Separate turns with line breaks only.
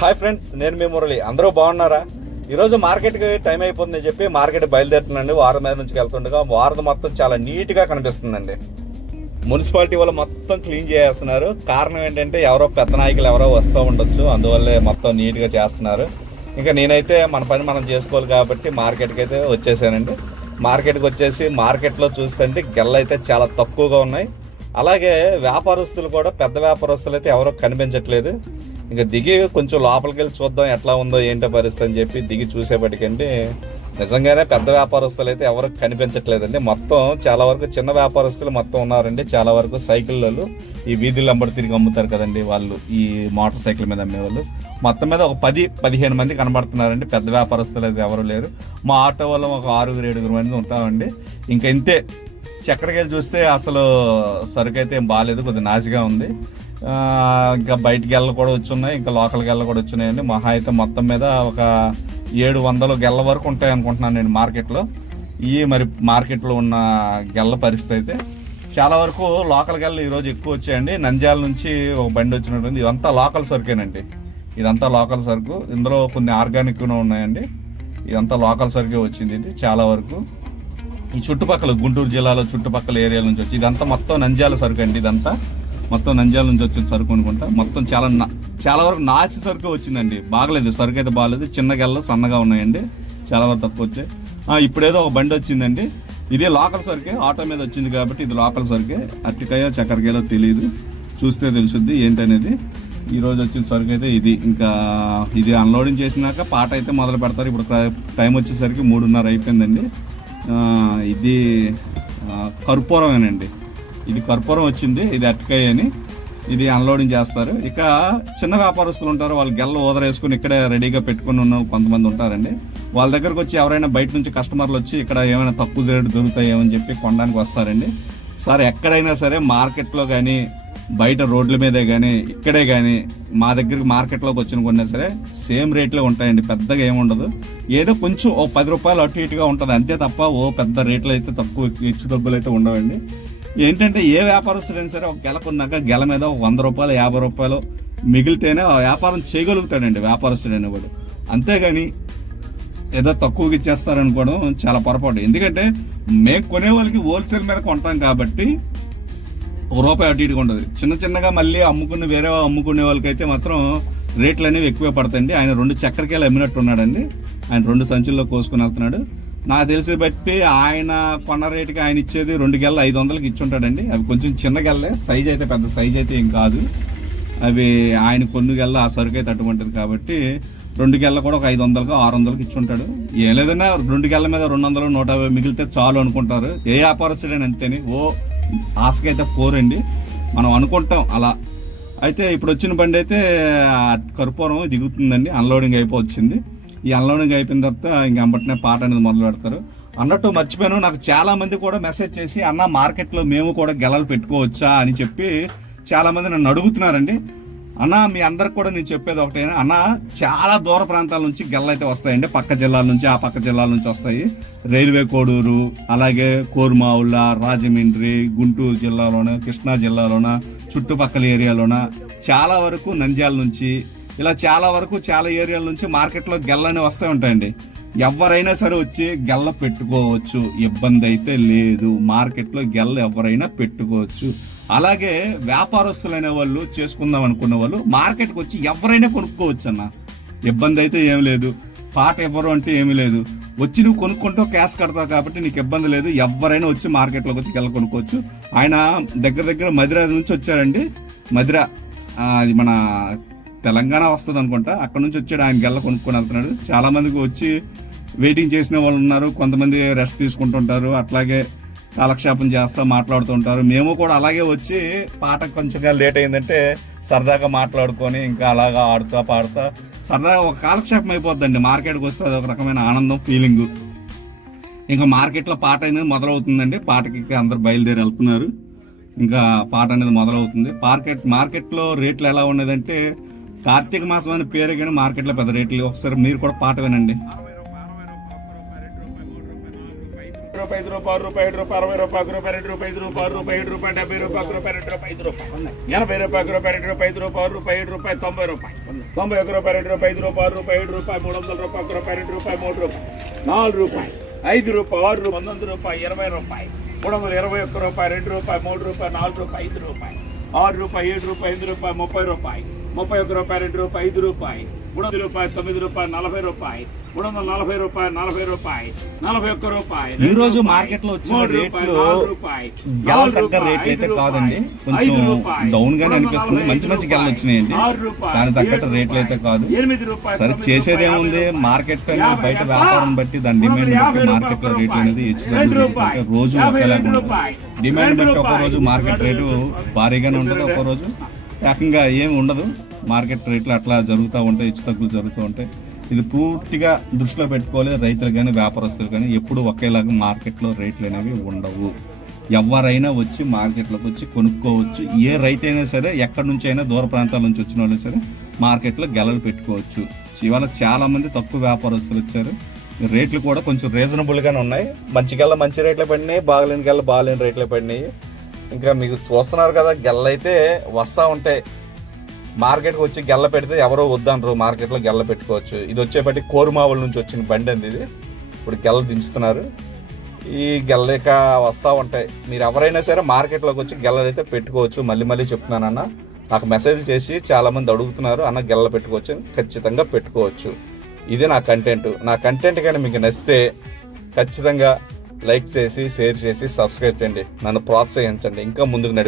Hi friends నేను మీ మురళి. అందరూ బాగున్నారా? ఈరోజు మార్కెట్కి టైం అయిపోతుందని చెప్పి మార్కెట్ బయలుదేరుతుందండి. వారం మీద నుంచి వెళ్తుండగా వారం మొత్తం చాలా నీట్గా కనిపిస్తుందండి. మున్సిపాలిటీ వాళ్ళు మొత్తం క్లీన్ చేస్తున్నారు కారణం ఏంటంటే ఎవరో పెద్ద నాయకులు ఎవరో వస్తూ ఉండొచ్చు. అందువల్లే మొత్తం నీట్గా చేస్తున్నారు. ఇంకా నేనైతే మన పని మనం చేసుకోవాలి కాబట్టి మార్కెట్కి అయితే వచ్చేసానండి. మార్కెట్కి వచ్చేసి మార్కెట్లో చూస్తుంటే గెల్ల అయితే చాలా తక్కువగా ఉన్నాయి. అలాగే వ్యాపారస్తులు కూడా పెద్ద వ్యాపారస్తులు అయితే ఎవరో కనిపించట్లేదు. ఇంకా దిగి కొంచెం లోపలికి వెళ్ళి చూద్దాం ఎట్లా ఉందో ఏంటో పరిస్థితి అని చెప్పి దిగి చూసేపటికంటే నిజంగానే పెద్ద వ్యాపారస్తులు అయితే ఎవరు కనిపించట్లేదండి. మొత్తం చాలా వరకు చిన్న వ్యాపారస్తులు మొత్తం ఉన్నారండి. చాలా వరకు సైకిళ్ళు ఈ వీధులు వెంబడి తిరిగి అమ్ముతారు కదండి వాళ్ళు ఈ మోటార్ సైకిల్ మీద అమ్మేవాళ్ళు మొత్తం మీద ఒక పది పదిహేను మంది కనబడుతున్నారండి. పెద్ద వ్యాపారస్తులు అయితే ఎవరు లేరు. మా ఆటో వాళ్ళం ఒక ఆరుగురు ఏడుగురు మంది ఉంటామండి. ఇంకా ఇంతే చక్కెరకాయలు చూస్తే అసలు సరుకు అయితే ఏం బాగాలేదు కొద్దిగా నాసిగా ఉంది. ఇంకా బయటికి గెల్ల కూడా వచ్చున్నాయి ఇంకా లోకల్ గెల్ల కూడా వచ్చినాయండి మహా అయితే మొత్తం మీద ఒక ఏడు వందలు గెల్ల వరకు ఉంటాయి అనుకుంటున్నాను నేను మార్కెట్లో. ఈ మరి మార్కెట్లో ఉన్న గెల్ల పరిస్థితి అయితే చాలా వరకు లోకల్ గెల్ల ఈరోజు ఎక్కువ వచ్చాయండి. నంద్యాల నుంచి ఒక బండి వచ్చినట్టుంది. ఇదంతా లోకల్ సరుకేనండి. ఇదంతా లోకల్ సరుకు. ఇందులో కొన్ని ఆర్గానిక్ ఉన్నాయండి. ఇదంతా లోకల్ సరుకే వచ్చింది ఇది చాలా వరకు. ఈ చుట్టుపక్కల గుంటూరు జిల్లాలో చుట్టుపక్కల ఏరియాల నుంచి వచ్చి ఇదంతా మొత్తం నంద్యాల సరుకు అండి ఇదంతా. మొత్తం నంద్యాల నుంచి వచ్చిన సరుకు అనుకుంటా. మొత్తం చాలా నా- చాలా వరకు నాసి సరుకు వచ్చిందండి. బాగలేదు. సరుకు అయితే బాగలేదు. చిన్న గెల్ల సన్నగా ఉన్నాయండి. చాలా వరకు తక్కువ వచ్చాయి. ఇప్పుడేదో ఒక బండి వచ్చిందండి. ఇదే లోకల్ సరుకే. ఆటో మీద వచ్చింది కాబట్టి ఇది లోకల్ సరుకే. అట్టికాయో చక్కెరకాయలో తెలియదు చూస్తే తెలుసుద్ది ఏంటనేది. ఈరోజు వచ్చిన సరుకు అయితే ఇది. ఇంకా ఇది అన్లోడింగ్ చేసినాక పాట అయితే మొదలు పెడతారు. ఇప్పుడు టైం వచ్చేసరికి మూడున్నర అయిపోయిందండి. ఇది ఆ, కర్పూరమేనండి ఇది కర్పూరం వచ్చింది ఇది అరటికాయ అని. ఇది అన్లోడింగ్ చేస్తారు. ఇక చిన్న వ్యాపారస్తులు ఉంటారు వాళ్ళు గెల్ల ఓదరేసుకుని ఇక్కడే రెడీగా పెట్టుకుని ఉన్న కొంతమంది ఉంటారండి. వాళ్ళ దగ్గరకు వచ్చి ఎవరైనా బయట నుంచి కస్టమర్లు వచ్చి ఇక్కడ ఏమైనా తక్కువ రేటు దొరుకుతాయేమని చెప్పి కొనడానికి వస్తారండి. సార్ ఎక్కడైనా సరే మార్కెట్లో కానీ బయట రోడ్ల మీదే కానీ ఇక్కడే కానీ మా దగ్గరికి మార్కెట్లోకి వచ్చిన కొన్నా సరే సేమ్ రేట్లో ఉంటాయండి. పెద్దగా ఏముండదు ఏదో కొంచెం ఓ పది రూపాయలు అటు ఇటుగా ఉంటుంది. అంతే తప్ప ఓ పెద్ద రేట్లు అయితే తక్కువ హెచ్చు తగ్గులు అయితే ఉండవండి. ఏంటంటే ఏ వ్యాపారస్తుడైనా సరే ఒక గెల కొన్నాక గెల మీద ఒక వంద రూపాయలు యాభై రూపాయలు మిగిలితేనే ఆ వ్యాపారం చేయగలుగుతాడండి వ్యాపారస్తుడైన వాడు. అంతేగాని ఏదో తక్కువకి ఇచ్చేస్తారనుకోవడం చాలా పొరపాటు. ఎందుకంటే మేము కొనే వాళ్ళకి హోల్సేల్ మీద కొంటాం కాబట్టి ఒక రూపాయి అటు ఇటుగా ఉండదు. చిన్న చిన్నగా మళ్ళీ అమ్ముకుని వేరే వాళ్ళు అమ్ముకునే వాళ్ళకైతే మాత్రం రేట్లు అనేవి ఎక్కువే పడతాయండి. ఆయన రెండు చక్కెరకేలు అమ్మినట్టు ఉన్నాడండి. ఆయన రెండు సంచుల్లో కోసుకుని వెళ్తున్నాడు. నాకు తెలిసి బట్టి ఆయన కొన్న రేటుకి ఆయన ఇచ్చేది రెండు గెల్ల ఐదు వందలకి ఇచ్చుంటాడండి అవి కొంచెం చిన్న గెల్లే. సైజ్ అయితే పెద్ద సైజ్ అయితే ఏం కాదు. అవి ఆయన కొన్ని గెల్ల ఆ సరుకు అయితే అటువంటిది కాబట్టి రెండు గెల్ల కూడా ఒక ఐదు వందలకు ఆరు వందలకు ఇచ్చుంటాడు ఏం లేదన్నా రెండు గెల్ల మీద రెండు వందలు నూట యాభై మిగిలితే చాలు అనుకుంటారు. ఏ వ్యాపారస్తుడైనా అంతేని. ఓ ఆశకైతే కోరండి. మనం అనుకుంటాం అలా. అయితే ఇప్పుడు వచ్చిన బండి అయితే కర్పూరం దిగుతుందండి. అన్లోడింగ్ అయిపోవచ్చింది. ఈ అన్లోడింగ్ అయిపోయిన తర్వాత ఇంక అంబట్నే పాట అనేది మొదలు పెడతారు. అన్నట్టు మర్చిపోయాను. నాకు చాలా మంది కూడా మెసేజ్ చేసి అన్న మార్కెట్లో మేము కూడా గెలలు పెట్టుకోవచ్చా? అని చెప్పి చాలా మంది నన్ను అడుగుతున్నారండి. అన్న మీ అందరికి కూడా నేను చెప్పేది ఒకటే. అన్న చాలా దూర ప్రాంతాల నుంచి గెల్ల అయితే వస్తాయండి. పక్క జిల్లాల నుంచి ఆ పక్క జిల్లాల నుంచి వస్తాయి. రైల్వే కోడూరు అలాగే కోరుమావుల రాజమండ్రి గుంటూరు జిల్లాలోన కృష్ణా జిల్లాలోన చుట్టుపక్కల ఏరియాలోన చాలా వరకు నంద్యాల నుంచి ఇలా చాలా వరకు చాలా ఏరియాల నుంచి మార్కెట్లో గెల్లని వస్తూ ఉంటాయండి. ఎవరైనా సరే వచ్చి గెల్ల పెట్టుకోవచ్చు. ఇబ్బంది అయితే లేదు. మార్కెట్లో గెల్ల ఎవరైనా పెట్టుకోవచ్చు. అలాగే వ్యాపారస్తులైన వాళ్ళు చేసుకుందాం అనుకున్న వాళ్ళు మార్కెట్కి వచ్చి ఎవరైనా కొనుక్కోవచ్చు అన్న ఇబ్బంది అయితే ఏం లేదు. పాట ఇవ్వరు అంటే ఏమీ లేదు. వచ్చి నువ్వు కొనుక్కుంటూ క్యాష్ కడతావు కాబట్టి నీకు ఇబ్బంది లేదు. ఎవరైనా వచ్చి మార్కెట్లోకి వచ్చి వెళ్ళి కొనుక్కోవచ్చు. ఆయన దగ్గర దగ్గర మధిర నుంచి వచ్చారండి. మధిర అది మన తెలంగాణ వస్తుంది అనుకుంటా. అక్కడ నుంచి వచ్చాడు ఆయన గెల్ల కొనుక్కొని వెళ్తున్నాడు. చాలామందికి వచ్చి వెయిటింగ్ చేసిన వాళ్ళు ఉన్నారు. కొంతమంది రెస్ట్ తీసుకుంటుంటారు. అట్లాగే కాలక్షేపం చేస్తా మాట్లాడుతుంటారు. మేము కూడా అలాగే వచ్చి పాట కొంచెంగా లేట్ అయిందంటే సరదాగా మాట్లాడుకొని ఇంకా అలాగా ఆడుతా పాడుతా. సరదాగా ఒక కాలక్షేపం అయిపోద్దండి. మార్కెట్కి వస్తే అది ఒక రకమైన ఆనందం ఫీలింగ్ ఇంకా మార్కెట్లో పాట అనేది మొదలవుతుందండి. పాటకి అందరు బయలుదేరి వెళ్తున్నారు. ఇంకా పాట అనేది మొదలవుతుంది. మార్కెట్ మార్కెట్లో రేట్లు ఎలా ఉన్నదంటే కార్తీక మాసం అని పేరు కానీ మార్కెట్లో పెద్ద రేట్లు ఒకసారి మీరు కూడా పాట వినండి.
రూపాయి ఐదు రూపాయి ఆరు రూపాయి ఏడు రూపాయి అరవై రూపాయి రూపాయి రెండు రూపాయి ఐదు రూపాయి రూపాయి ఏడు రూపాయి డెబ్బై రూపాయి రూపాయి రెండు రూపాయి ఐదు రూపాయి ఎనభై రూపాయి రూపాయి రెండు రూపాయి ఐదు రూపాయి ఆరు రూపాయి ఏడు రూపాయి తొంభై రూపాయి తొంభై ఒక రూపాయి రెండు రూపాయి ఐదు రూపాయి ఆరు రూపాయి ఏడు రూపాయి మూడు వందల రూపాయి ఒక రూపాయి రెండు రూపాయి మూడు రూపాయి నాలుగు రూపాయి ఐదు రూపాయి ఆరు రూపాయి వంద రూపాయి ఇరవై రూపాయి మూడు వందల ఇరవై ఒక్క రూపాయి రెండు రూపాయి మూడు రూపాయి నాలుగు రూపాయి ఐదు రూపాయి ఆరు రూపాయి ఏడు రూపాయి ఎనిమిది రూపాయి ముప్పై రూపాయి ముప్పై ఒక్క రూపాయి రెండు రూపాయి ఐదు రూపాయి మూడు వందల రూపాయి తొమ్మిది రూపాయి నలభై రూపాయి మూడు వందల నలభై రూపాయి నలభై రూపాయి నలభై ఒక్క రూపాయి
ఈ రోజు మార్కెట్లో వచ్చిన రేట్లు
నాలుగు రూపాయి,
గెల
నాలుగు
తగ్గ రేట్లు అయితే కాదండి. కొంచెం డౌన్ గానే అనిపిస్తుంది. మంచి మంచి గెలలు వచ్చినాయండి దాని తగ్గట్టు రేట్లు అయితే కాదు.
రూపాయలు,
సరే చేసేది
రూపాయలు,
ఏముంది? మార్కెట్
రూపాయలు,
అనేది బయట వ్యాపారం
రూపాయలు,
బట్టి దాని డిమాండ్ బట్టి
రూపాయలు,
మార్కెట్లో రేట్
రూపాయి,
అనేది
రూపాయలు.
రోజు ఒకేలాగా
రూపాయలు,
డిమాండ్ బట్టి ఒక
రూపాయలు,
రోజు మార్కెట్ రేటు భారీగానే ఉంటుంది ఒక రోజు ఏకంగా ఏమి ఉండదు. మార్కెట్ రేట్లు అట్లా జరుగుతూ ఉంటాయి హెచ్చు తగ్గులు జరుగుతూ ఉంటాయి. ఇది పూర్తిగా దృష్టిలో పెట్టుకోవాలి. రైతులు కానీ వ్యాపారస్తులు కానీ ఎప్పుడు ఒకేలాగా మార్కెట్లో రేట్లు అనేవి ఉండవు. ఎవరైనా వచ్చి మార్కెట్లోకి వచ్చి కొనుక్కోవచ్చు. ఏ రైతు అయినా సరే ఎక్కడి నుంచి అయినా దూర ప్రాంతాల నుంచి వచ్చిన వాళ్ళు సరే మార్కెట్లో గెలలు పెట్టుకోవచ్చు. ఇవాళ చాలా మంది తక్కువ వ్యాపారస్తులు వచ్చారు. రేట్లు కూడా కొంచెం రీజనబుల్గానే ఉన్నాయి. మంచి గెల మంచి రేట్లే పడినాయి బాగలేని గెల బాగలేని రేట్లే పడినాయి. ఇంకా మీకు చూస్తున్నారు కదా గెల్లైతే వస్తా వస్తూ ఉంటాయి మార్కెట్కి వచ్చి గెల్ల పెడితే ఎవరో వద్దనరు మార్కెట్లో గెల్ల పెట్టుకోవచ్చు. ఇది వచ్చేపటి కోరుమావుల నుంచి వచ్చిన బండి అంది ఇది. ఇప్పుడు గెల్ల దించుతున్నారు. ఈ గెల్లక వస్తూ ఉంటాయి మీరు ఎవరైనా సరే మార్కెట్లోకి వచ్చి గెల్లలు అయితే పెట్టుకోవచ్చు. మళ్ళీ మళ్ళీ చెప్తున్నాను అన్న. నాకు మెసేజ్ చేసి చాలామంది అడుగుతున్నారు అన్న గెల్ల పెట్టుకోవచ్చు ఖచ్చితంగా పెట్టుకోవచ్చు. ఇది నా కంటెంట్. నా కంటెంట్ కానీ మీకు నచ్చితే ఖచ్చితంగా లైక్ చేసి షేర్ చేసి సబ్స్క్రైబ్ చేయండి. నన్ను ప్రోత్సహించండి. ఇంకా ముందుకు నడిపి